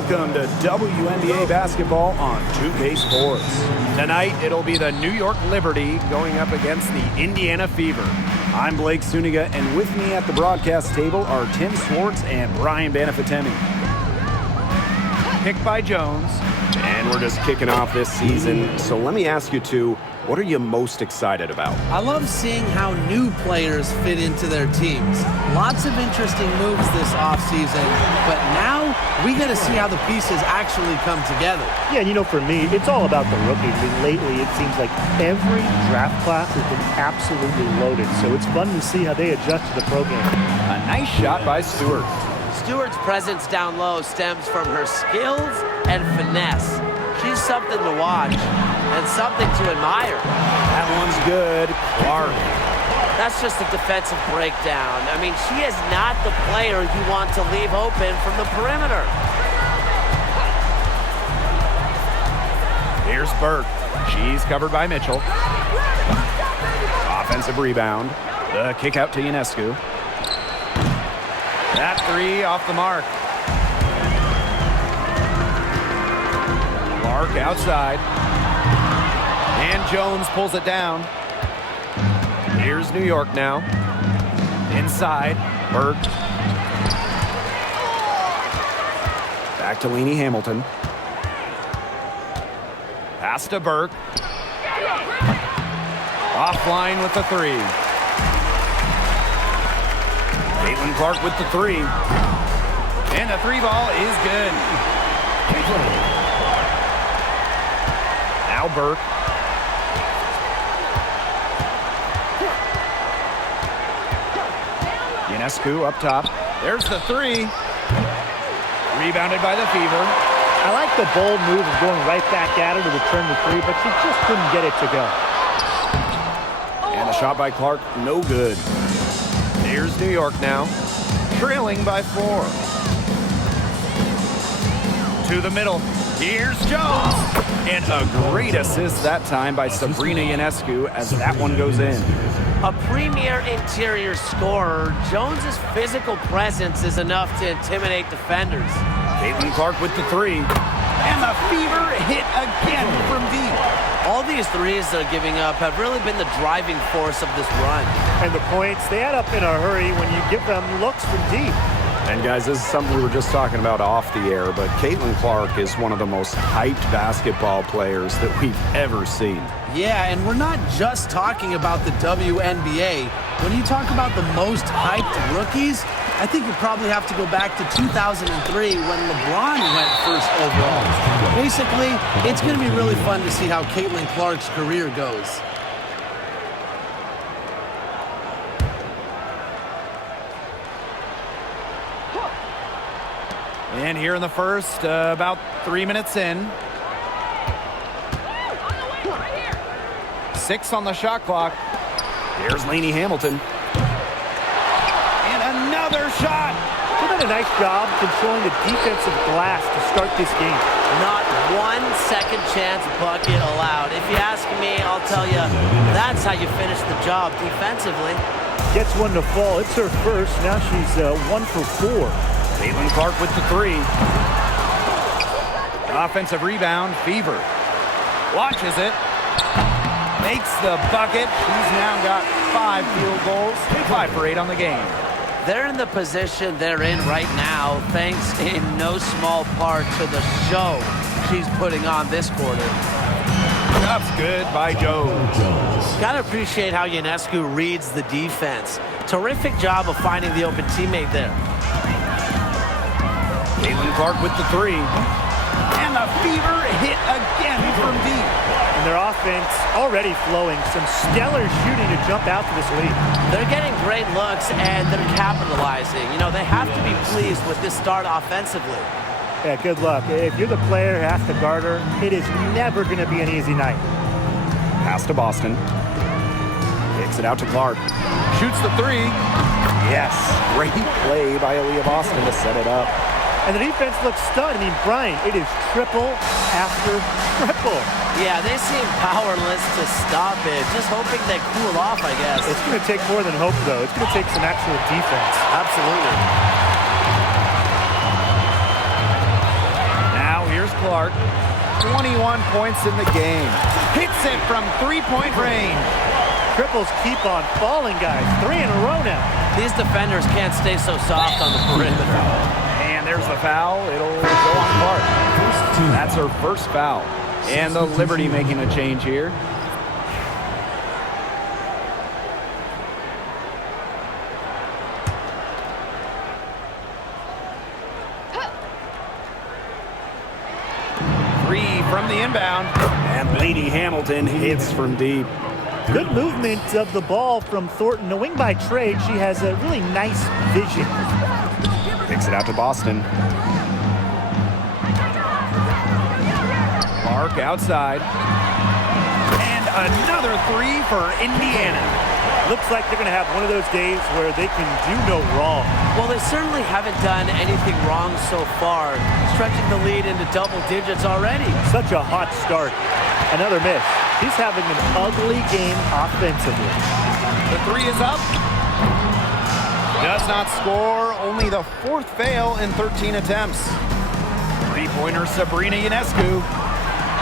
Welcome to WNBA basketball on 2K Sports. Tonight, it'll be the New York Liberty going up against the Indiana Fever. I'm Blake Suniga, and with me at the broadcast table are Tim Swartz and Brian Banafitemi. Picked by Jones. And we're just kicking off this season. So let me ask you two, what are you most excited about? I love seeing how new players fit into their teams. Lots of interesting moves this offseason, but now we got to see how the pieces actually come together. Yeah, you know, for me, it's all about the rookies. I mean, lately, it seems like every draft class has been absolutely loaded, so it's fun to see how they adjust to the pro game. A nice shot by Stewart. Stewart's presence down low stems from her skills and finesse. She's something to watch and something to admire. That one's good. Clark. That's just a defensive breakdown. I mean, she is not the player you want to leave open from the perimeter. Here's Burke. She's covered by Mitchell. Offensive rebound. The kick out to Ionescu. That three off the mark. Clark outside. And Jones pulls it down. Here's New York now. Inside. Burke. Back to Lainey Hamilton. Pass to Burke. Offline with the three. Caitlin Clark with the three. And the three ball is good. Now Burke. Ionescu up top. There's the three. Rebounded by the Fever. I like the bold move of going right back at her to return the three, but she just couldn't get it to go. And the shot by Clark, no good. Here's New York now, trailing by 4. To the middle. Here's Jones. And a great assist that time by Sabrina Ionescu as that one goes in. A premier interior scorer, Jones's physical presence is enough to intimidate defenders. Caitlin Clark with the three. And the Fever hit again from deep. All these threes they're giving up have really been the driving force of this run. And the points, they add up in a hurry when you give them looks from deep. And guys, this is something we were just talking about off the air, but Caitlin Clark is one of the most hyped basketball players that we've ever seen. Yeah, and we're not just talking about the WNBA. When you talk about the most hyped rookies, I think you probably have to go back to 2003 when LeBron went first overall. Basically, it's going to be really fun to see how Caitlin Clark's career goes. And here in the first, about 3 minutes in. 6 on the shot clock. Here's Lainey Hamilton. And another shot. She did a nice job controlling the defensive glass to start this game. Not one second chance bucket allowed. If you ask me, I'll tell you, that's how you finish the job defensively. Gets one to fall. It's her first. Now she's 1 for 4. Caitlin Clark with the three. Offensive rebound, Fever. Watches it. Makes the bucket. She's now got 5 field goals. 5 for 8 on the game. They're in the position they're in right now, thanks in no small part to the show she's putting on this quarter. That's good by Jones. Gotta appreciate how Ionescu reads the defense. Terrific job of finding the open teammate there. Caitlin Clark with the three. And the Fever hit again from deep. And their offense already flowing. Some stellar shooting to jump out to this lead. They're getting great looks, and they're capitalizing. You know, they have to be pleased with this start offensively. Yeah, good luck. If you're the player who has to guard her, it is never going to be an easy night. Pass to Boston. Kicks it out to Clark. Shoots the three. Yes. Great play by Aaliyah Boston to set it up. And the defense looks stunned. I mean, Brian, it is triple after triple. Yeah, they seem powerless to stop it. Just hoping they cool off, I guess. It's going to take more than hope, though. It's going to take some actual defense. Absolutely. Clark. 21 points in the game. Hits it from three-point range. Triples keep on falling, guys. 3 in a row now. These defenders can't stay so soft on the perimeter. And there's the foul. It'll go on Clark. That's her first foul. And the Liberty making a change here. Three from the inbound. And Lady Hamilton hits from deep. Good movement of the ball from Thornton. A wing by trade. She has a really nice vision. Kicks it out to Boston. Clark outside. And another three for Indiana. Looks like they're going to have one of those days where they can do no wrong. Well, they certainly haven't done anything wrong so far, stretching the lead into double digits already. Such a hot start. Another miss. He's having an ugly game offensively. The three is up. Does not score. Only the fourth fail in 13 attempts. Three-pointer Sabrina Ionescu.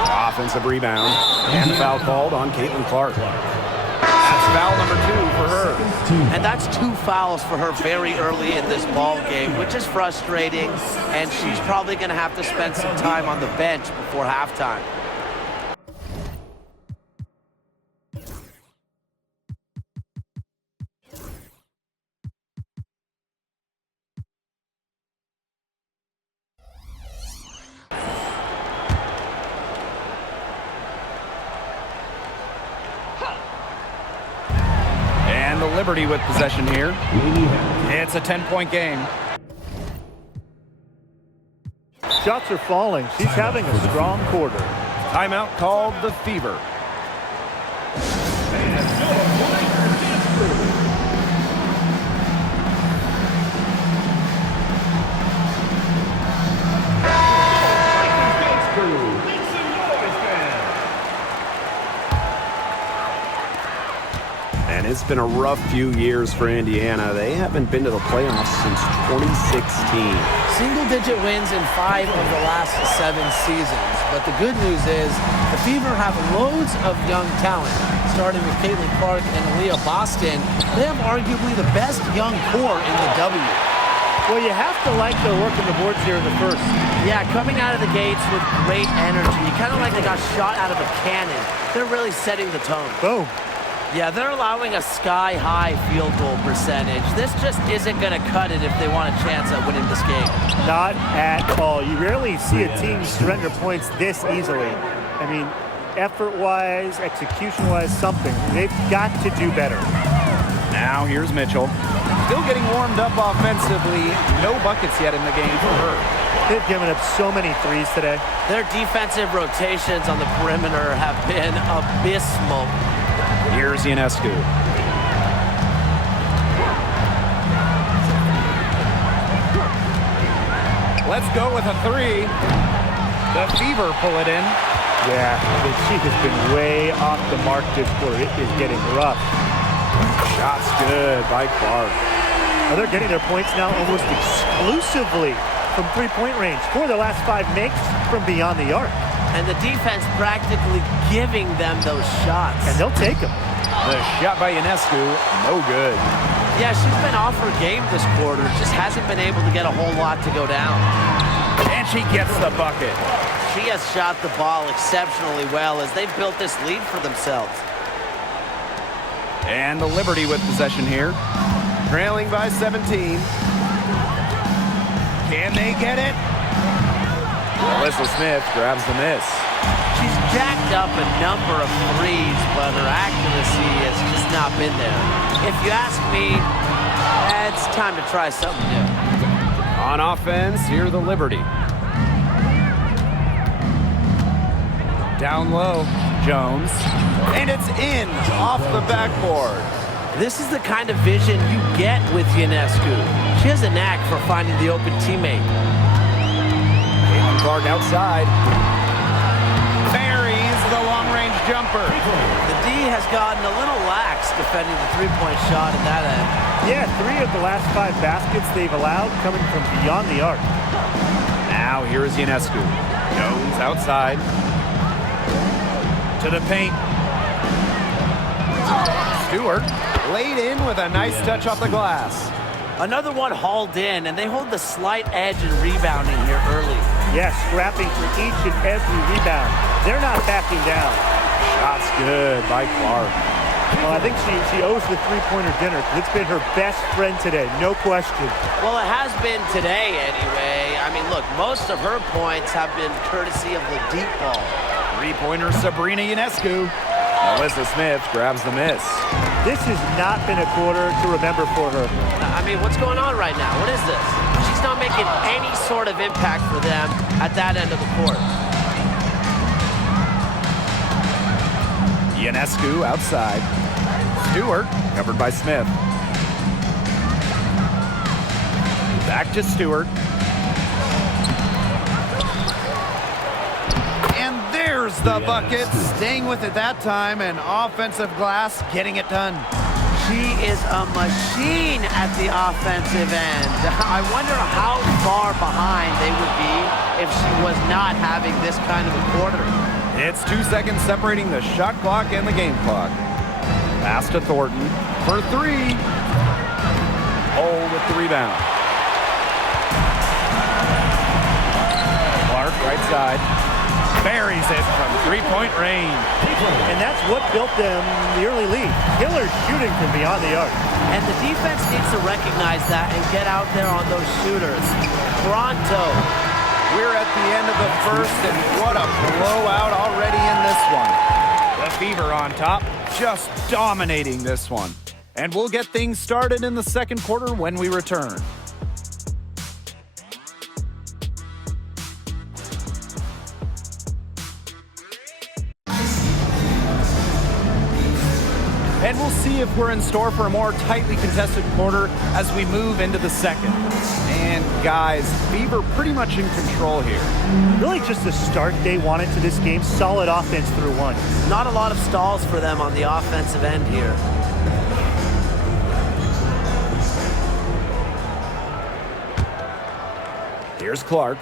Offensive rebound. And the foul called on Caitlin Clark. That's foul number 2 for her. And that's 2 fouls for her very early in this ball game, which is frustrating. And she's probably going to have to spend some time on the bench before halftime. And the Liberty with possession here. It's a 10-point game. Shots are falling. She's having a strong quarter. Timeout called the Fever. And it's been a rough few years for Indiana. They haven't been to the playoffs since 2016. Single-digit wins in 5 of the last 7 seasons. But the good news is the Fever have loads of young talent. Starting with Caitlin Clark and Aaliyah Boston, they have arguably the best young core in the W. Well, you have to like their work on the boards here in the first. Yeah, coming out of the gates with great energy. Kind of like they got shot out of a cannon. They're really setting the tone. Boom. Yeah, they're allowing a sky-high field goal percentage. This just isn't going to cut it if they want a chance at winning this game. Not at all. You rarely see a team surrender points this easily. I mean, effort-wise, execution-wise, something. They've got to do better. Now here's Mitchell. Still getting warmed up offensively. No buckets yet in the game for her. They've given up so many threes today. Their defensive rotations on the perimeter have been abysmal. Here's Ionescu. Let's go with a 3. The Fever pull it in. Yeah, she has been way off the mark this quarter. It is getting rough. Shots good by Clark. They're getting their points now almost exclusively from three-point range. 4 of their last 5 makes from beyond the arc. And the defense practically giving them those shots. And they'll take them. The shot by Ionescu, no good. Yeah, she's been off her game this quarter. Just hasn't been able to get a whole lot to go down. And she gets the bucket. She has shot the ball exceptionally well as they've built this lead for themselves. And the Liberty with possession here. Trailing by 17. Can they get it? Alyssa Smith grabs the miss. She's jacked up a number of threes, but her accuracy has just not been there. If you ask me, it's time to try something new. On offense, here the Liberty. Down low, Jones. And it's in off the backboard. This is the kind of vision you get with Ionescu. She has a knack for finding the open teammate. Caitlin Clark outside. Buries the long-range jumper. The D has gotten a little lax defending the three-point shot at that end. Yeah, 3 of the last 5 baskets they've allowed coming from beyond the arc. Now here is Ionescu. Jones outside. To the paint. Stewart laid in with a nice touch off the glass. Another one hauled in, and they hold the slight edge in rebounding here early. Yes, scrapping for each and every rebound. They're not backing down. Shots good by Clark. Well, I think she owes the three-pointer dinner. It's been her best friend today, no question. Well, it has been today anyway. I mean, look, most of her points have been courtesy of the deep ball. Three-pointer Sabrina Ionescu. Melissa Smith grabs the miss. This has not been a quarter to remember for her. I mean, what's going on right now? What is this? She's not making any sort of impact for them at that end of the court. Ionescu outside. Stewart covered by Smith. Back to Stewart. And there's the bucket. Staying with it that time, and offensive glass getting it done. She is a machine at the offensive end. I wonder how far behind they would be if she was not having this kind of a quarter. It's 2 seconds separating the shot clock and the game clock. Pass to Thornton for three. Hole with the rebound. Clark right side. Buries it from three-point range. And that's what built them the early lead. Killer shooting from beyond the arc. And the defense needs to recognize that and get out there on those shooters. Pronto. We're at the end of the first, and what a blowout already in this one. The Fever on top, just dominating this one. And we'll get things started in the second quarter when we return. And we'll see if we're in store for a more tightly contested quarter as we move into the second. And guys, Fever pretty much in control here. Really just the start they wanted to this game. Solid offense through one. Not a lot of stalls for them on the offensive end here. Here's Clark.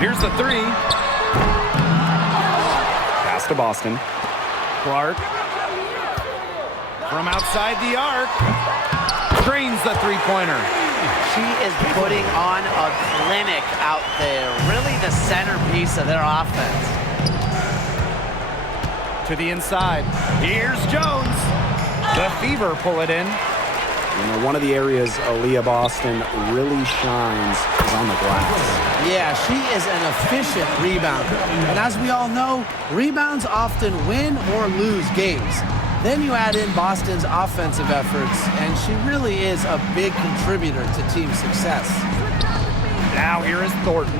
Here's the three. Pass to Boston. Clark. From outside the arc. Drains the three-pointer. She is putting on a clinic out there. Really the centerpiece of their offense. To the inside. Here's Jones. The Fever pull it in. You know, one of the areas Aaliyah Boston really shines is on the glass. Yeah, she is an efficient rebounder. And as we all know, rebounds often win or lose games. Then you add in Boston's offensive efforts, and she really is a big contributor to team success. Now here is Thornton.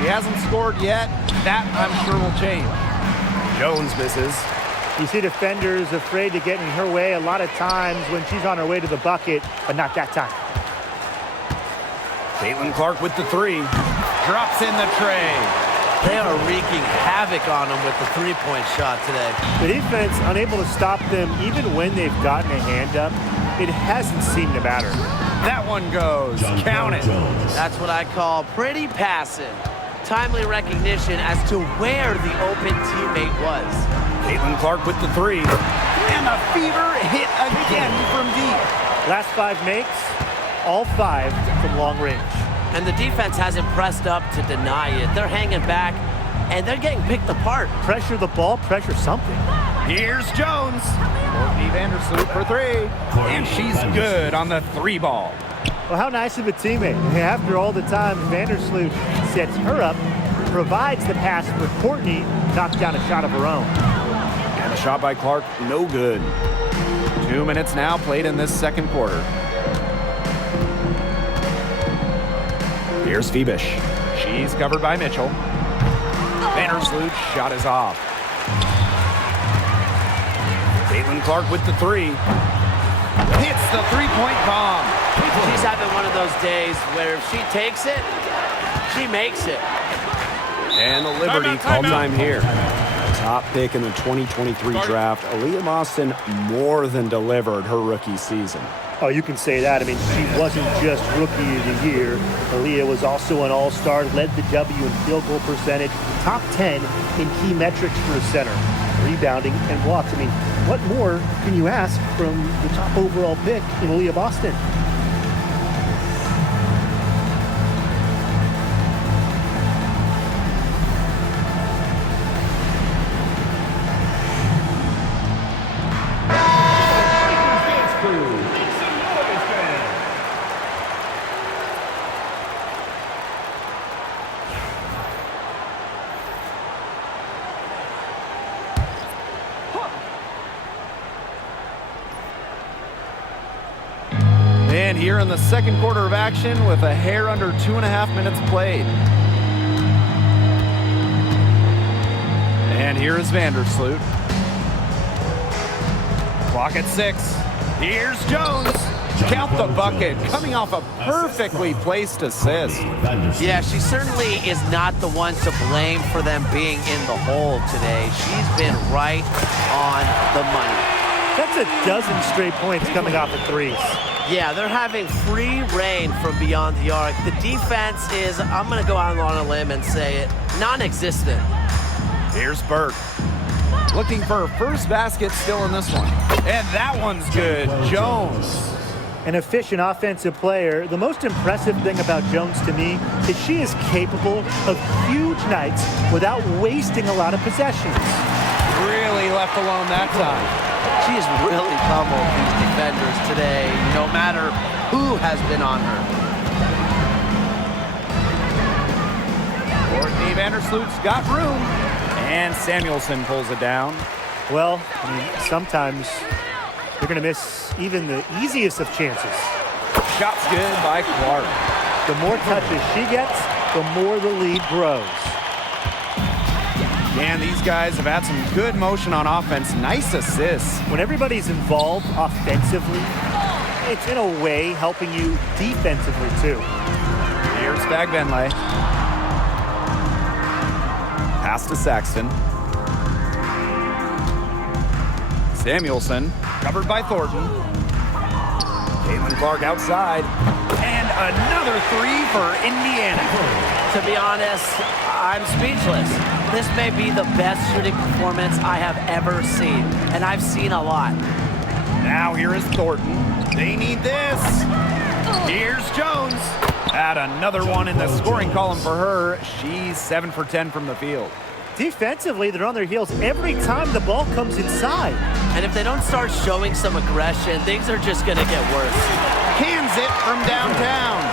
She hasn't scored yet. That, I'm sure, will change. Jones misses. You see defenders afraid to get in her way a lot of times when she's on her way to the bucket, but not that time. Caitlin Clark with the three. Drops in the tray. They are wreaking havoc on them with the three-point shot today. The defense unable to stop them even when they've gotten a hand up. It hasn't seemed to matter. That one goes. Count it. That's what I call pretty passive. Timely recognition as to where the open teammate was. Caitlin Clark with the three. And the Fever hit again from deep. Last five makes, all five from long range. And the defense hasn't pressed up to deny it. They're hanging back, and they're getting picked apart. Pressure the ball, pressure something. Here's Jones. Courtney Vandersloot for three. And she's good on the three ball. Well, how nice of a teammate. After all the time, Vandersloot sets her up, provides the pass for Courtney, knocks down a shot of her own. And a shot by Clark, no good. 2 minutes now played in this second quarter. Here's Febish. She's covered by Mitchell. Vandersloot's shot is off. Caitlin Clark with the three. Hits the three-point bomb. She's having one of those days where if she takes it, she makes it. And the Liberty Call time here. Top pick in the 2023 draft, Aaliyah Boston more than delivered her rookie season. Oh, you can say that. I mean, she wasn't just Rookie of the Year. Aaliyah was also an all-star, led the W in field goal percentage, top 10 in key metrics for a center, rebounding and blocks. I mean, what more can you ask from the top overall pick in Aaliyah Boston? And here in the second quarter of action with a hair under 2.5 minutes played. And here is Vandersloot. Clock at 6. Here's Jones. Count the bucket, coming off a perfectly placed assist. Yeah, she certainly is not the one to blame for them being in the hole today. She's been right on the money. That's a dozen straight points coming off of threes. Yeah, they're having free reign from beyond the arc. The defense is, I'm going to go out on a limb and say it, non-existent. Here's Burke. Looking for her first basket still in this one. And that one's good. Jones. An efficient offensive player. The most impressive thing about Jones to me is she is capable of huge nights without wasting a lot of possessions. Really left alone that time. She has really pummeled these defenders today, no matter who has been on her. Courtney Vandersloot's got room. And Samuelson pulls it down. Well, I mean, sometimes you're going to miss even the easiest of chances. Shot's good by Clark. The more touches she gets, the more the lead grows. And these guys have had some good motion on offense. Nice assists. When everybody's involved offensively, it's in a way helping you defensively too. Here's Fagbenle. Pass to Saxton. Samuelson, covered by Thornton. Caitlin Clark outside. And another three for Indiana. To be honest, I'm speechless. This may be the best shooting performance I have ever seen, and I've seen a lot. Now here is Thornton. They need this. Here's Jones. Add another one in the scoring column for her. She's 7 for 10 from the field. Defensively, they're on their heels every time the ball comes inside. And if they don't start showing some aggression, things are just going to get worse. Hands it from downtown.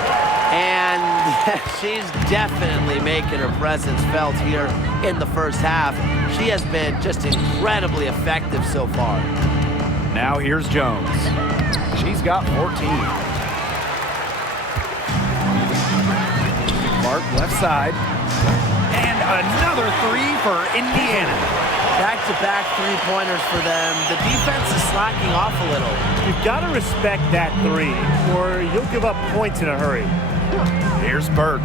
And she's definitely making her presence felt here in the first half. She has been just incredibly effective so far. Now here's Jones. She's got 14. Clark left side. And another three for Indiana. Back-to-back three-pointers for them. The defense is slacking off a little. You've got to respect that three, or you'll give up points in a hurry. Here's Burke.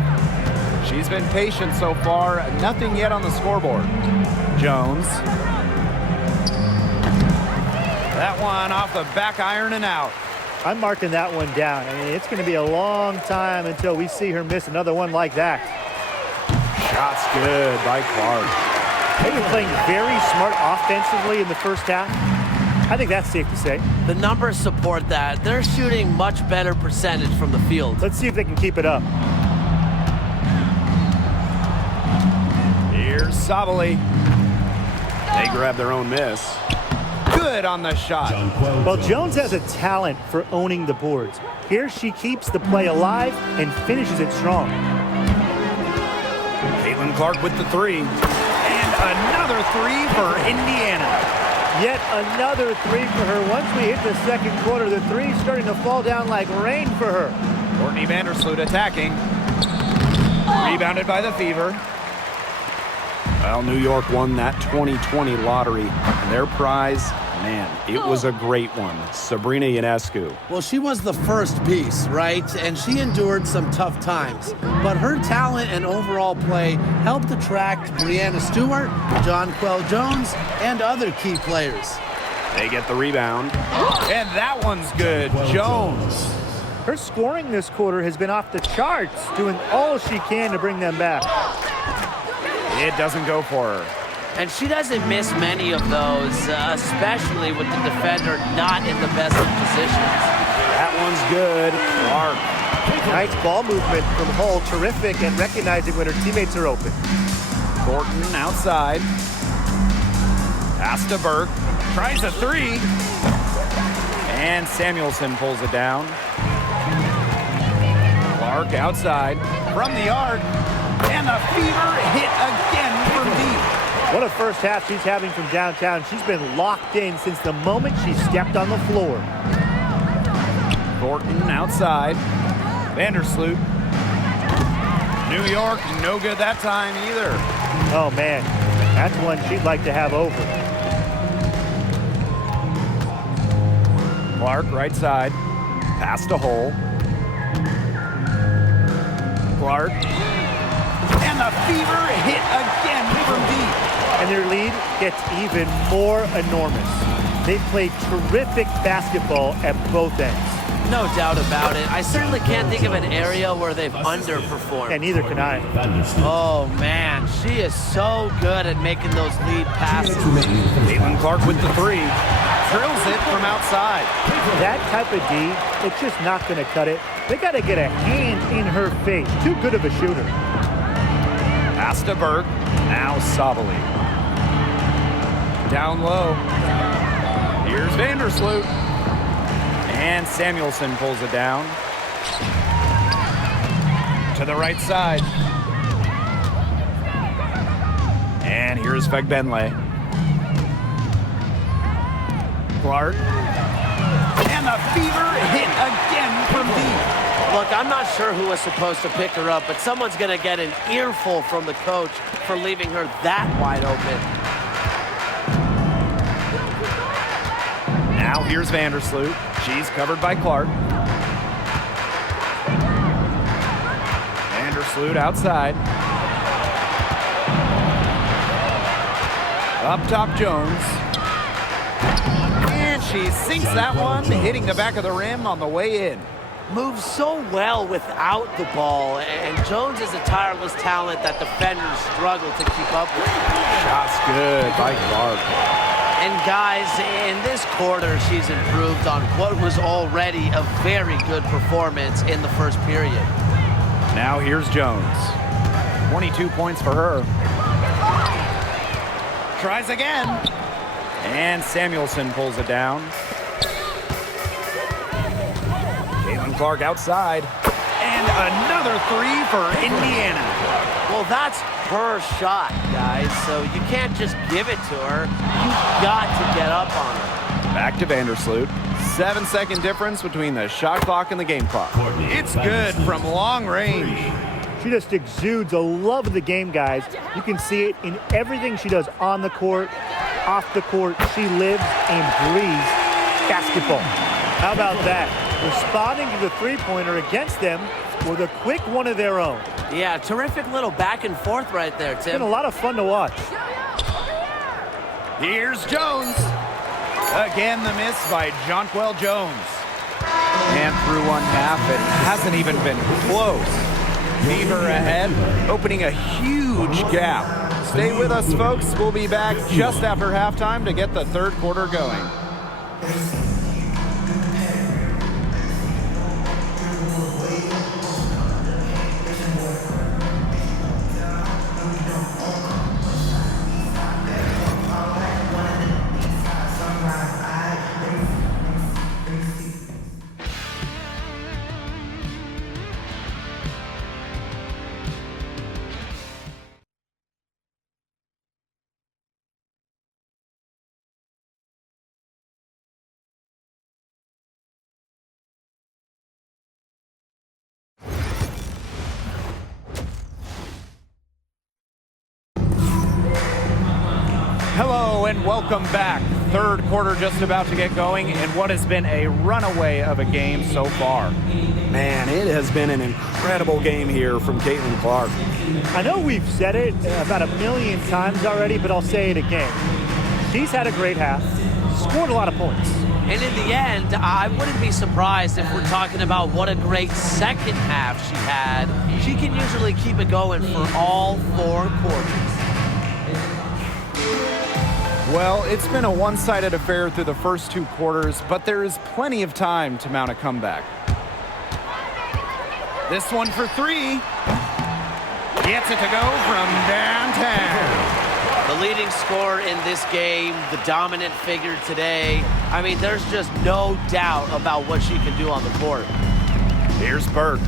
She's been patient so far. Nothing yet on the scoreboard. Jones. That one off the back iron and out. I'm marking that one down. I mean, it's going to be a long time until we see her miss another one like that. Shot's good by Clark. They've been playing very smart offensively in the first half. I think that's safe to say. The numbers support that. They're shooting much better percentage from the field. Let's see if they can keep it up. Here's Sabali. They grab their own miss. Good on the shot. Well, Jones has a talent for owning the boards. Here she keeps the play alive and finishes it strong. Caitlin Clark with the three. And another three for Indiana. Yet another three for her. Once we hit the second quarter, the three's starting to fall down like rain for her. Courtney Vandersloot attacking. Rebounded by the Fever. Well, New York won that 2020 lottery. And their prize, man, it was a great one. Sabrina Ionescu. Well, she was the first piece, right? And she endured some tough times. But her talent and overall play helped attract Brianna Stewart, Jonquel Jones, and other key players. They get the rebound. And that one's good. Jones. Her scoring this quarter has been off the charts, doing all she can to bring them back. It doesn't go for her. And she doesn't miss many of those, especially with the defender not in the best of positions. That one's good. Clark. Nice ball movement from Hull. Terrific at recognizing when her teammates are open. Thornton outside. Pass to Burke. Tries a three. And Samuelson pulls it down. Clark outside. From the arc. And the Fever hit again from deep. What a first half she's having from downtown. She's been locked in since the moment she stepped on the floor. Thornton outside. Vandersloot. New York, no good that time either. Oh, man. That's one she'd like to have over. Clark, right side. Pass to Hull. Clark. And the Fever hit again from deep. And their lead gets even more enormous. They play terrific basketball at both ends. No doubt about it. I certainly can't think of an area where they've underperformed. And neither can I. Oh, man. She is so good at making those lead passes. Caitlin Clark with the three. Drills it from outside. That type of D, it's just not going to cut it. They got to get a hand in her face. Too good of a shooter. Pass to Burke. Now Sabali. Down low. Here's Vandersloot. And Samuelson pulls it down. To the right side. And here's Fegbenle. Clark. And the Fever hit again from deep. Look, I'm not sure who was supposed to pick her up, but someone's going to get an earful from the coach for leaving her that wide open. Now here's Vandersloot. She's covered by Clark. Vandersloot outside. Up top, Jones. And she sinks that one, hitting the back of the rim on the way in. Moves so well without the ball, and Jones is a tireless talent that defenders struggle to keep up with. Shot's good by Clark. And guys, in this quarter, she's improved on what was already a very good performance in the first period. Now here's Jones. 22 points for her. Tries again. And Samuelson pulls it down. Caitlin Clark outside. And another three for Indiana. Well, that's her shot, guys, so you can't just give it to her. You've got to get up on her. Back to Vandersloot. 7-second difference between the shot clock and the game clock. It's good from long range. She just exudes a love of the game, guys. You can see it in everything she does on the court, off the court. She lives and breathes basketball. How about that? Responding to the three-pointer against them with a quick one of their own. Yeah, terrific little back and forth right there, Tim. It's been a lot of fun to watch. Here's Jones. Again, the miss by Jonquel Jones. And through one half, it hasn't even been close. Fever ahead, opening a huge gap. Stay with us, folks. We'll be back just after halftime to get the third quarter going. Hello and welcome back. Third quarter just about to get going in what has been a runaway of a game so far. Man, it has been an incredible game here from Caitlin Clark. I know we've said it about a million times already, but I'll say it again. She's had a great half. scored a lot of points. And in the end, I wouldn't be surprised if we're talking about what a great second half she had. She can usually keep it going for all 4 quarters. Well, it's been a one-sided affair through the first 2 quarters, but there is plenty of time to mount a comeback. This one for 3. Gets it to go from downtown. The leading scorer in this game, the dominant figure today. I mean, there's just no doubt about what she can do on the court. Here's Burke.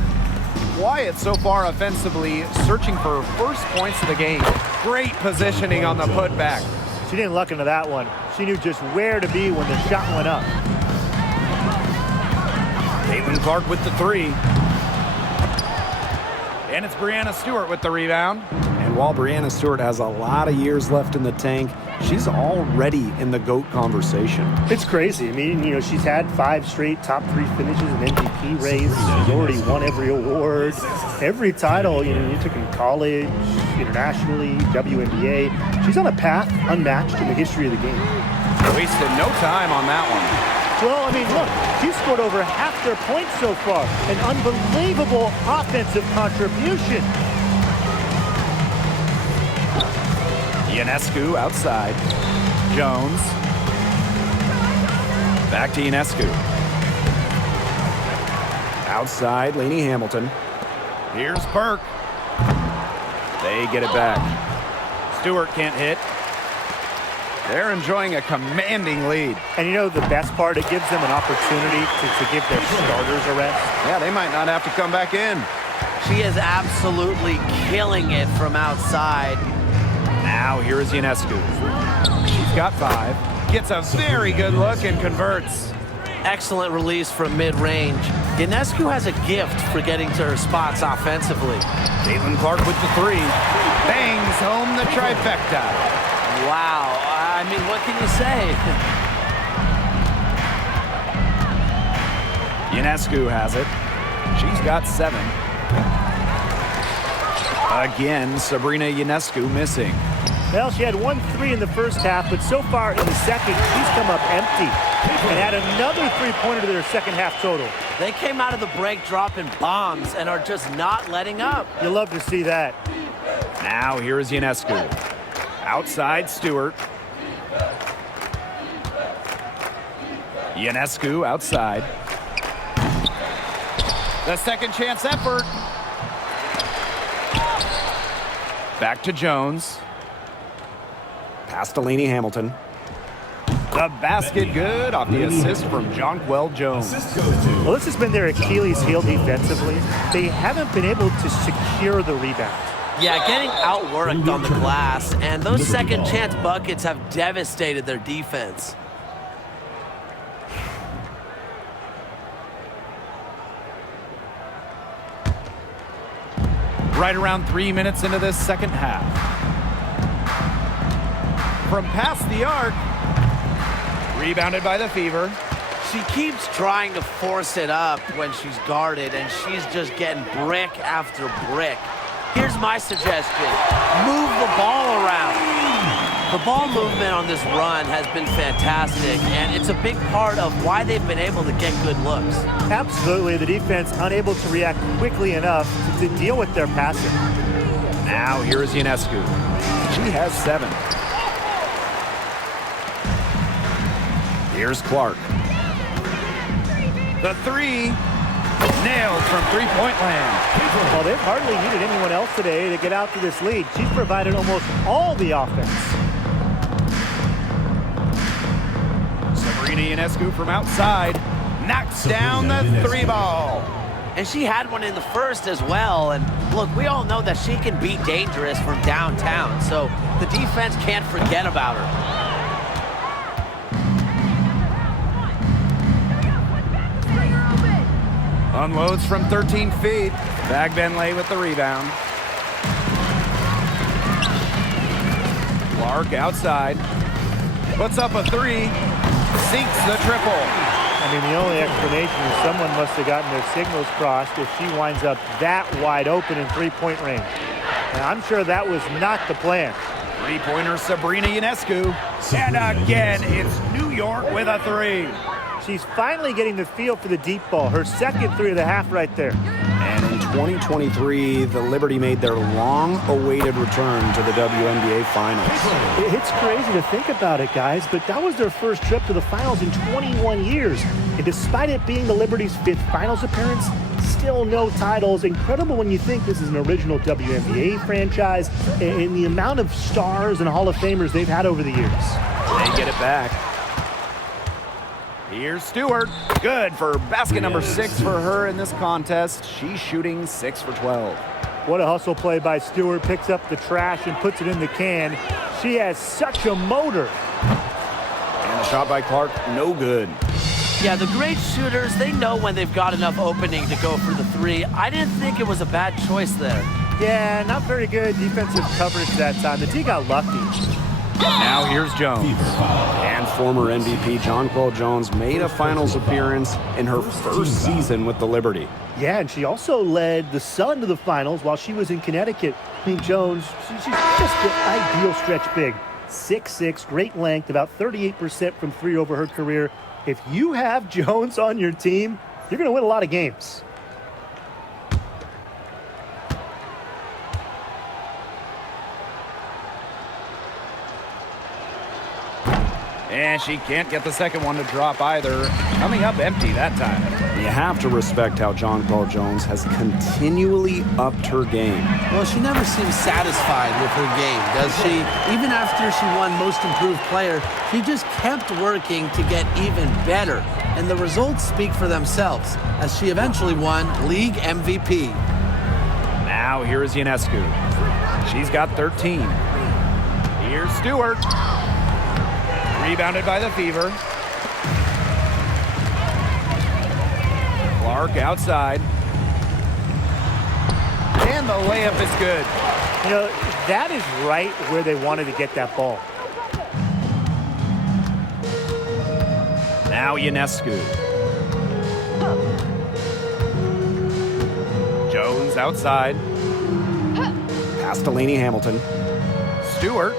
Quiet so far offensively, searching for her first points of the game. Great positioning on the putback. She didn't luck into that one. She knew just where to be when the shot went up. Caitlin Clark with the 3. And it's Brianna Stewart with the rebound. And while Brianna Stewart has a lot of years left in the tank, she's already in the GOAT conversation. It's crazy. I mean, you know, she's had 5 straight top 3 finishes, an MVP race. She's already won every award, every title, you know, you took in college, internationally, WNBA. She's on a path unmatched in the history of the game. Wasted no time on that one. Well, I mean, look, she's scored over half their points so far. An unbelievable offensive contribution. Ionescu outside. Jones. Back to Ionescu. Outside, Lainey Hamilton. Here's Burke. They get it back. Stewart can't hit. They're enjoying a commanding lead. And you know the best part? It gives them an opportunity to give their starters a rest. Yeah, they might not have to come back in. She is absolutely killing it from outside. Now here is Ionescu. She's got 5. Gets a very good look and converts. Excellent release from mid-range. Ionescu has a gift for getting to her spots offensively. Caitlin Clark with the 3. Bangs home the trifecta. Wow. I mean, what can you say? Ionescu has it. She's got 7. Again, Sabrina Ionescu missing. Well, she had 1 3 in the first half, but so far in the second, she's come up empty and had another 3-pointer to their second half total. They came out of the break dropping bombs and are just not letting up. You'll love to see that. Now here is Ionescu. Outside Stewart. Ionescu outside. The second chance effort. Back to Jones. Pass to Lainey Hamilton. The basket good off the assist from Jonquel Jones. Well, this has been their Achilles heel defensively. They haven't been able to secure the rebound. Yeah, getting outworked on the glass, and those second chance buckets have devastated their defense. Right around 3 minutes into this second half. From past the arc. Rebounded by the Fever. She keeps trying to force it up when she's guarded, and she's just getting brick after brick. Here's my suggestion. Move the ball around. The ball movement on this run has been fantastic, and it's a big part of why they've been able to get good looks. Absolutely. The defense unable to react quickly enough to deal with their passing. Now here is Ionescu. She has 7. Here's Clark. The 3. Nailed from three-point land. Well, they've hardly needed anyone else today to get out to this lead. She's provided almost all the offense. Sabrina Ionescu from outside knocks down the 3 ball. And she had one in the first as well. And look, we all know that she can be dangerous from downtown, so the defense can't forget about her. Unloads from 13 feet. Bag Benlay with the rebound. Clark outside. Puts up a 3. Sinks the triple. I mean, the only explanation is someone must have gotten their signals crossed if she winds up that wide open in 3-point range. And I'm sure that was not the plan. Three-pointer Sabrina Ionescu. And again, it's New York with a three. She's finally getting the feel for the deep ball. Her second three of the half right there. And in 2023, the Liberty made their long-awaited return to the WNBA Finals. It's crazy to think about it, guys, but that was their first trip to the finals in 21 years. And despite it being the Liberty's 5th finals appearance, still no titles. Incredible when you think this is an original WNBA franchise and the amount of stars and Hall of Famers they've had over the years. They get it back. Here's Stewart. Good for basket number 6 for her in this contest. She's shooting 6 for 12. What a hustle play by Stewart. Picks up the trash and puts it in the can. She has such a motor. And the shot by Clark, no good. Yeah, the great shooters, they know when they've got enough opening to go for the three. I didn't think it was a bad choice there. Yeah, not very good defensive coverage that time. The D got lucky. Now here's Jones. And former MVP Jonquel Jones made a finals appearance in her first season with the Liberty. Yeah, and she also led the Sun to the finals while she was in Connecticut. I mean, Jones, she's just the ideal stretch big. 6'6", great length, about 38% from three over her career. If you have Jones on your team, you're going to win a lot of games. And she can't get the second one to drop either. Coming up empty that time. You have to respect how Jonquel Jones has continually upped her game. Well, she never seems satisfied with her game, does she? Even after she won Most Improved Player, she just kept working to get even better. And the results speak for themselves, as she eventually won League MVP. Now here is Ionescu. She's got 13. Here's Stewart. Rebounded by the Fever. Clark outside. And the layup is good. You know, that is right where they wanted to get that ball. Now Ionescu. Jones outside. Pass to Lainey Hamilton. Stewart.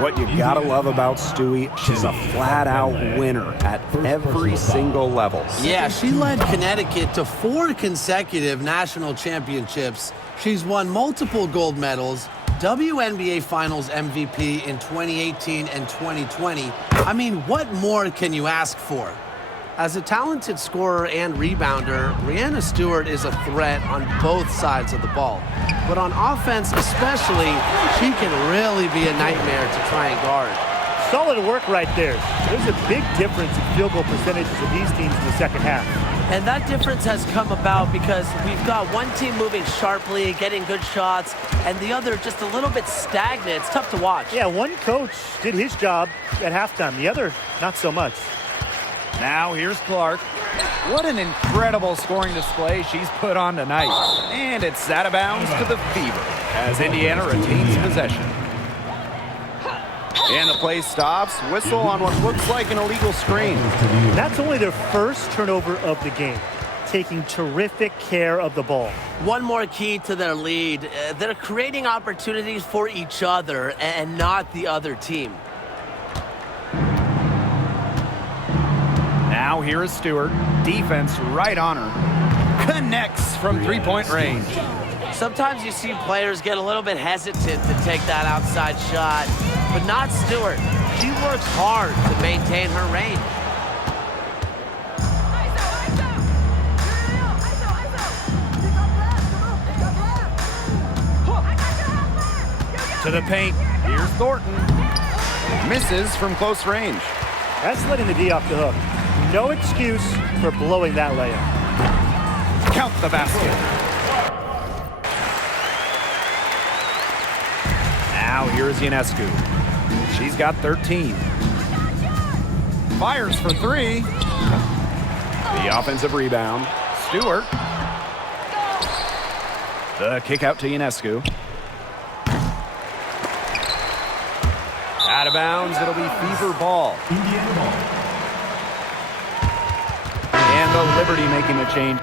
What you gotta love about Stewie, she's a flat-out winner at every single level. Yeah, she led Connecticut to 4 consecutive national championships. She's won multiple gold medals, WNBA Finals MVP in 2018 and 2020. I mean, what more can you ask for? As a talented scorer and rebounder, Breanna Stewart is a threat on both sides of the ball. But on offense especially, she can really be a nightmare to try and guard. Solid work right there. There's a big difference in field goal percentages of these teams in the second half. And that difference has come about because we've got one team moving sharply, getting good shots, and the other just a little bit stagnant. It's tough to watch. Yeah, one coach did his job at halftime. The other, not so much. Now here's Clark. What an incredible scoring display she's put on tonight. And it's out of bounds to the Fever as Indiana retains possession. And the play stops. Whistle on what looks like an illegal screen. That's only their first turnover of the game. Taking terrific care of the ball. One more key to their lead. They're creating opportunities for each other and not the other team. Now here is Stewart. Defense right on her. Connects from three-point range. Sometimes you see players get a little bit hesitant to take that outside shot, but not Stewart. She works hard to maintain her range. To the paint. Here's Thornton. Misses from close range. That's letting the D off the hook. No excuse for blowing that layup. Count the basket. Now here's Ionescu. She's got 13. Fires for 3. The offensive rebound. Stewart. The kick out to Ionescu. Out of bounds, it'll be Fever ball. And the Liberty making a change.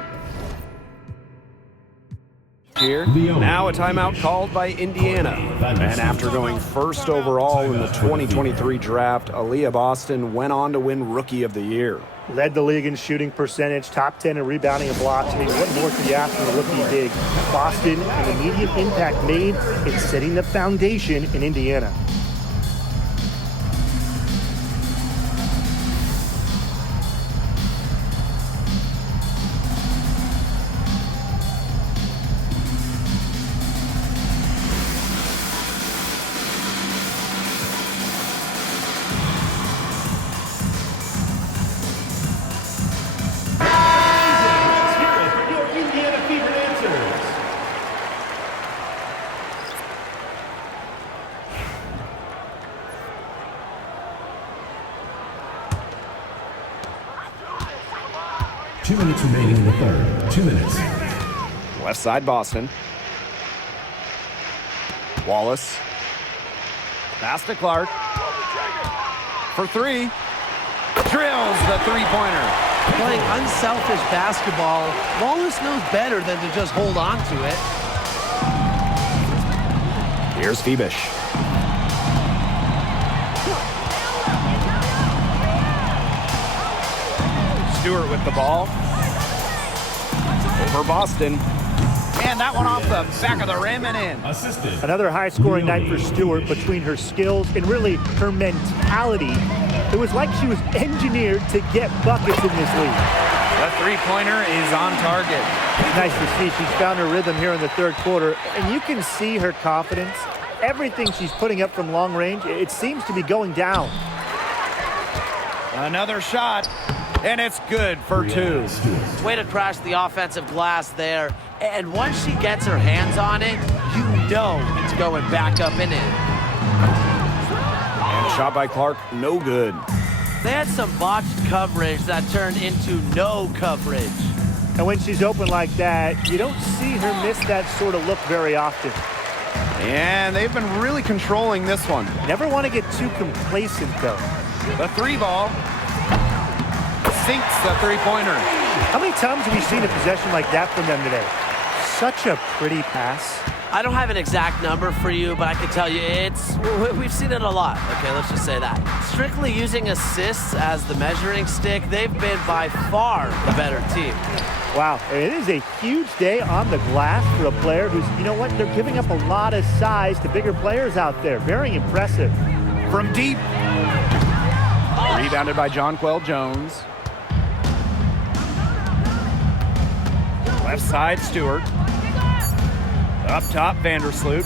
year. Now a timeout called by Indiana. And after going first overall in the 2023 draft, Aaliyah Boston went on to win Rookie of the Year. Led the league in shooting percentage, top 10 in rebounding and blocks. I mean, what more could you ask from a rookie big? Boston, an immediate impact made in setting the foundation in Indiana. Remaining in the third. 2 minutes. Left side Boston. Wallace. Pass to Clark. For three. Drills the three-pointer. Playing unselfish basketball, Wallace knows better than to just hold on to it. Here's Phoebish. Stewart with the ball. Over Boston. And that one off the back of the rim and in. Assisted. Another high-scoring night for Stewart. Between her skills and really her mentality, it was like she was engineered to get buckets in this league. The three-pointer is on target. Nice to see she's found her rhythm here in the third quarter, and you can see her confidence. Everything she's putting up from long range, it seems to be going down. Another shot, and it's good for two. Way to crash the offensive glass there. And once she gets her hands on it, you know it's going back up and in. And shot by Clark, no good. They had some botched coverage that turned into no coverage. And when she's open like that, you don't see her miss that sort of look very often. And they've been really controlling this one. Never want to get too complacent, though. The three ball sinks the three-pointer. How many times have we seen a possession like that from them today? Such a pretty pass. I don't have an exact number for you, but I can tell you we've seen it a lot. Okay, let's just say that. Strictly using assists as the measuring stick, they've been by far the better team. Wow, it is a huge day on the glass for a player who's, you know what, they're giving up a lot of size to bigger players out there. Very impressive. From deep. Rebounded by Jonquel Jones. Left side, Stewart. Up top, Vandersloot.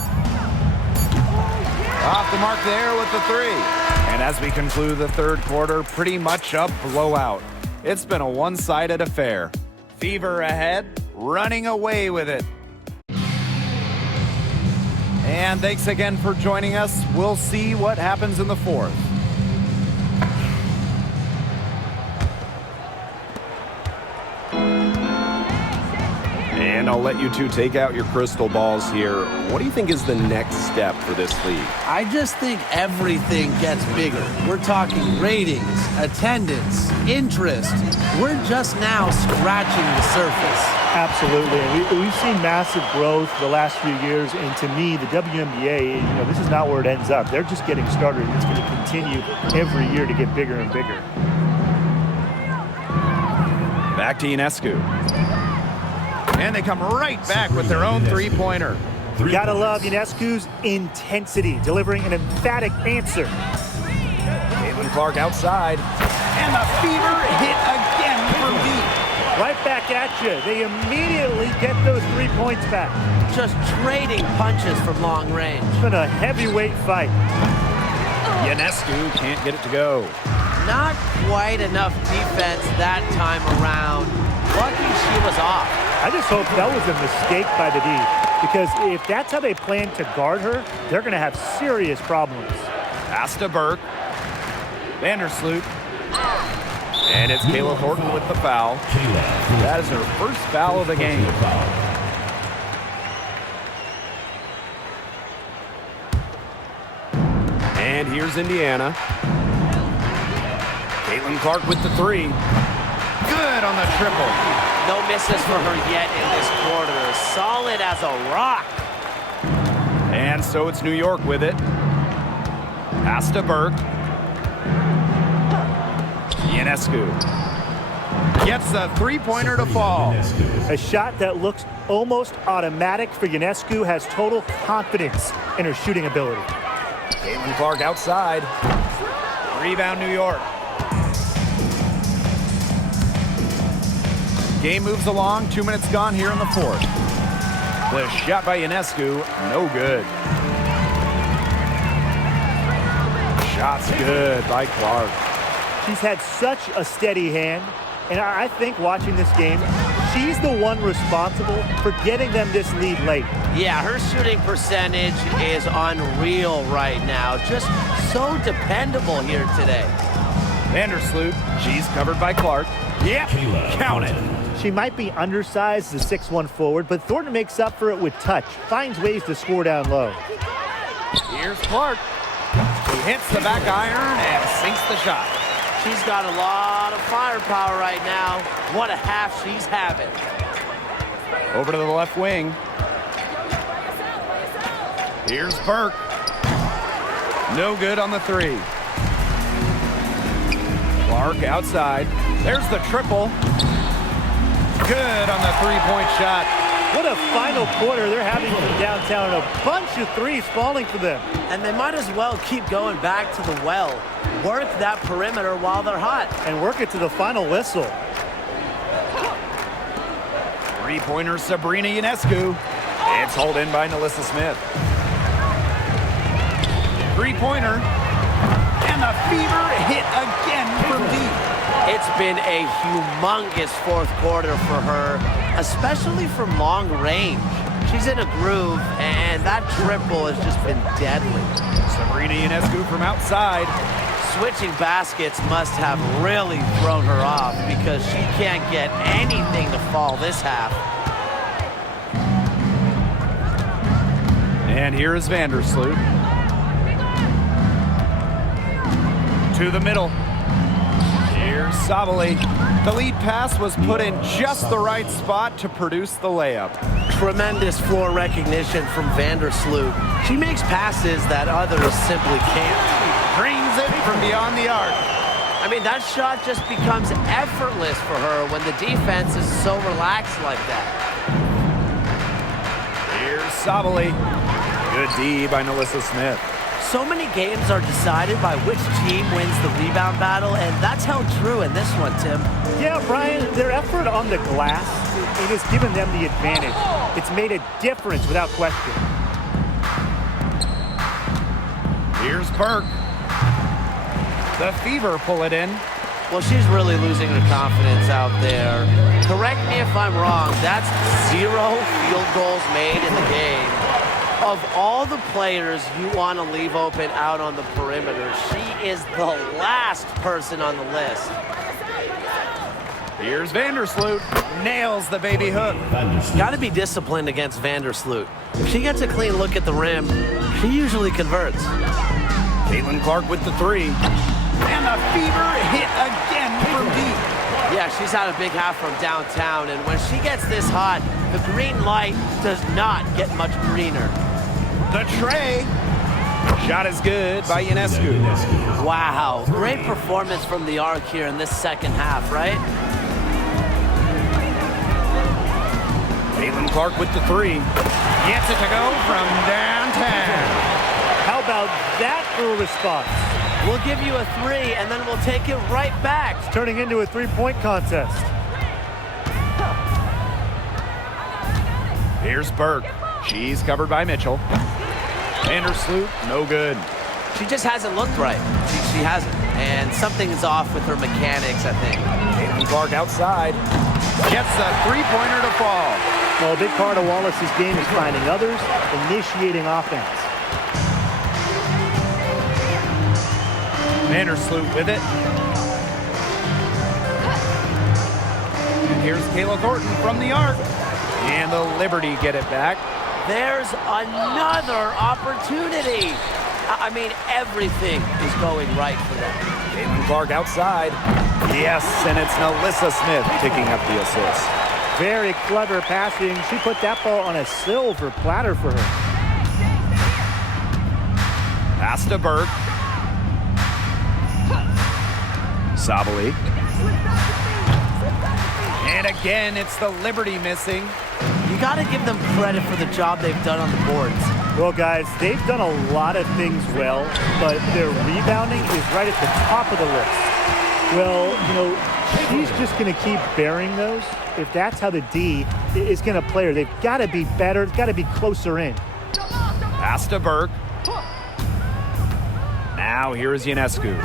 Off the mark there with the three. And as we conclude the third quarter, pretty much a blowout. It's been a one-sided affair. Fever ahead, running away with it. And thanks again for joining us. We'll see what happens in the fourth. And I'll let you two take out your crystal balls here. What do you think is the next step for this league? I just think everything gets bigger. We're talking ratings, attendance, interest. We're just now scratching the surface. Absolutely. And we've seen massive growth the last few years. And to me, the WNBA, this is not where it ends up. They're just getting started. It's going to continue every year to get bigger and bigger. Back to Ionescu. And they come right back with their own three-pointer. You gotta love Ionescu's intensity, delivering an emphatic answer. Caitlin Clark outside. And the Fever hit again from deep. Right back at you. They immediately get those 3 points back. Just trading punches from long range. It's been a heavyweight fight. Ionescu can't get it to go. Not quite enough defense that time around. Lucky she was off. I just hope that was a mistake by the D, because if that's how they plan to guard her, they're going to have serious problems. Pass to Burke. Vandersloot. And it's Kayla Thornton with the foul. That is her first foul of the game. And here's Indiana. Caitlin Clark with the three. Good on the triple. No misses for her yet in this quarter. Solid as a rock. And so it's New York with it. Pass to Burke. Ionescu gets the three-pointer to fall. A shot that looks almost automatic for Ionescu, has total confidence in her shooting ability. Caitlin Clark outside. Rebound New York. Game moves along. 2 minutes gone here in the fourth. The shot by Ionescu, no good. Shot's good by Clark. She's had such a steady hand, and I think watching this game, she's the one responsible for getting them this lead late. Yeah, her shooting percentage is unreal right now. Just so dependable here today. Vandersloot, she's covered by Clark. Yep, count it. She might be undersized as a 6'1" forward, but Thornton makes up for it with touch, finds ways to score down low. Here's Clark. She hits the back iron and sinks the shot. She's got a lot of firepower right now. What a half she's having. Over to the left wing. Here's Burke. No good on the three. Clark outside. There's the triple. Good on the three-point shot. What a final quarter they're having from downtown. A bunch of threes falling for them. And they might as well keep going back to the well. Work that perimeter while they're hot. And work it to the final whistle. Three-pointer Sabrina Ionescu. It's hauled in by Nalissa Smith. Three-pointer. And the Fever hit again from deep. It's been a humongous fourth quarter for her, especially from long range. She's in a groove, and that triple has just been deadly. Sabrina Ionescu from outside. Switching baskets must have really thrown her off because she can't get anything to fall this half. And here is Vandersloot. To the middle. Here's Sabali. The lead pass was put in just the right spot to produce the layup. Tremendous floor recognition from Vandersloot. She makes passes that others simply can't. Brings it from beyond the arc. I mean, that shot just becomes effortless for her when the defense is so relaxed like that. Here's Sabali. Good D by Nalissa Smith. So many games are decided by which team wins the rebound battle, and that's held true in this one, Tim. Yeah, Brian, their effort on the glass, it has given them the advantage. It's made a difference without question. Here's Burke. The Fever pull it in. Well, she's really losing her confidence out there. Correct me if I'm wrong, that's 0 field goals made in the game. Of all the players you want to leave open out on the perimeter, she is the last person on the list. Here's Vandersloot. Nails the baby hook. Got to be disciplined against Vandersloot. If she gets a clean look at the rim, she usually converts. Caitlin Clark with the three. And the Fever hit again from deep. Yeah, she's had a big half from downtown, and when she gets this hot, the green light does not get much greener. The tray. Shot is good by Ionescu. Wow, great performance from the arc here in this second half, right? Caitlin Clark with the three. Gets it to go from downtown. How about that for a response? We'll give you a three, and then we'll take it right back. It's turning into a three-point contest. Here's Burke. She's covered by Mitchell. Vandersloot, no good. She just hasn't looked right. She hasn't. And something's off with her mechanics, I think. Caitlin Clark outside. Gets the three-pointer to fall. Well, a big part of Wallace's game is finding others, initiating offense. Vandersloot with it. And here's Kayla Thornton from the arc. And the Liberty get it back. There's another opportunity. I mean, everything is going right for them. Caitlin Clark outside. Yes, and it's Nalissa Smith picking up the assist. Very clever passing. She put that ball on a silver platter for her. Pass to Burke. Sabali. And again, it's the Liberty missing. You got to give them credit for the job they've done on the boards. Well, guys, they've done a lot of things well, but their rebounding is right at the top of the list. Well, you know, she's just going to keep bearing those. If that's how the D is going to play her, they've got to be better. It's got to be closer in. Pass to Burke. Now here's Ionescu.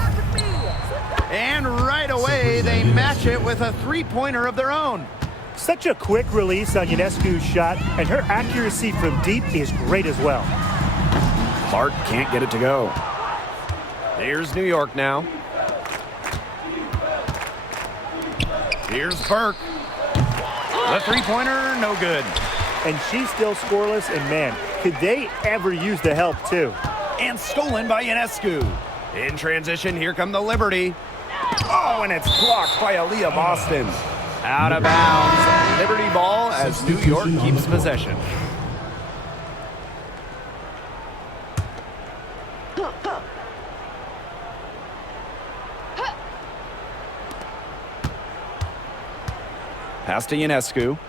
And right away, they match it with a three-pointer of their own. Such a quick release on Ionescu's shot, and her accuracy from deep is great as well. Clark can't get it to go. Here's New York now. Here's Burke. The three-pointer, no good. And she's still scoreless, and man, could they ever use the help too. And stolen by Ionescu. In transition, here come the Liberty. Oh, and it's blocked by Aaliyah Boston. Out of bounds. Liberty ball as New York keeps possession. Pass to Ionescu.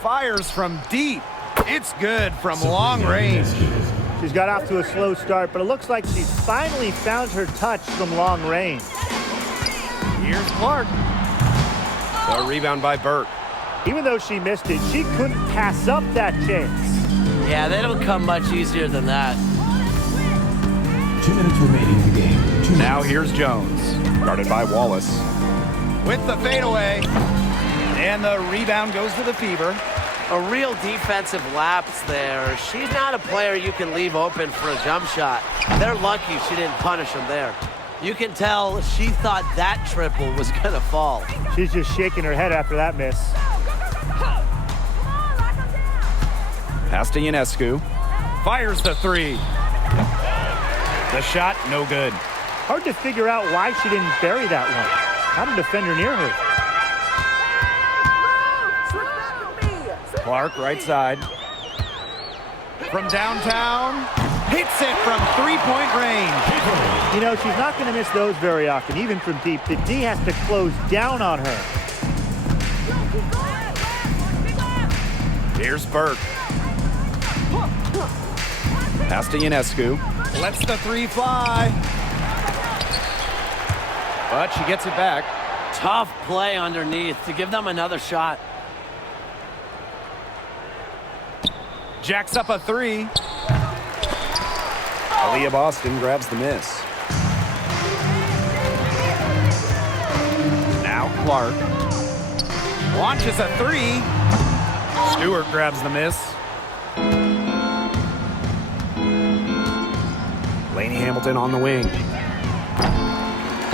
Fires from deep. It's good from long range. She's got off to a slow start, but it looks like she's finally found her touch from long range. Here's Clark. The rebound by Burke. Even though she missed it, she couldn't pass up that chance. Yeah, they don't come much easier than that. 2 minutes remaining in the game. 2 minutes. Now here's Jones. Guarded by Wallace. With the fadeaway. And the rebound goes to the Fever. A real defensive lapse there. She's not a player you can leave open for a jump shot. They're lucky she didn't punish him there. You can tell she thought that triple was going to fall. She's just shaking her head after that miss. Pass to Ionescu. Fires the three. The shot, no good. Hard to figure out why she didn't bury that one. Not a defender near her. Clark, right side. From downtown. Hits it from three-point range. You know, she's not going to miss those very often, even from deep. The D has to close down on her. Here's Burke. Pass to Ionescu. Lets the three fly. But she gets it back. Tough play underneath to give them another shot. Jacks up a three. Aaliyah Boston grabs the miss. Now Clark. Launches a three. Stewart grabs the miss. Lainey Hamilton on the wing.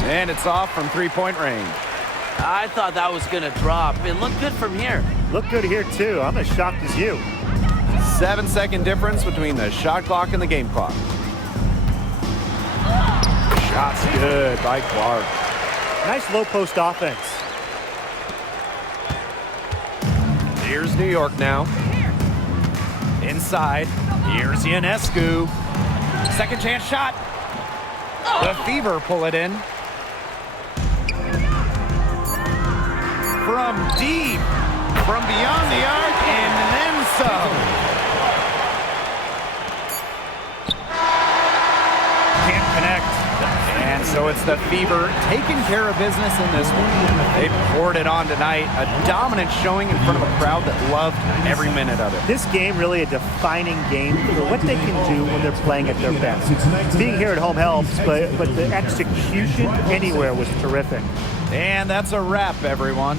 And it's off from three-point range. I thought that was going to drop. It looked good from here. Look good here, too. I'm as shocked as you. 7-second difference between the shot clock and the game clock. Shot's good by Clark. Nice low-post offense. Here's New York now. Inside. Here's Ionescu. Second chance shot. The Fever pull it in. From deep. From beyond the arc and then some. Can't connect. And so it's the Fever taking care of business in this one. They poured it on tonight. A dominant showing in front of a crowd that loved every minute of it. This game really a defining game for what they can do when they're playing at their best. Being here at home helps, but the execution anywhere was terrific. And that's a wrap, everyone.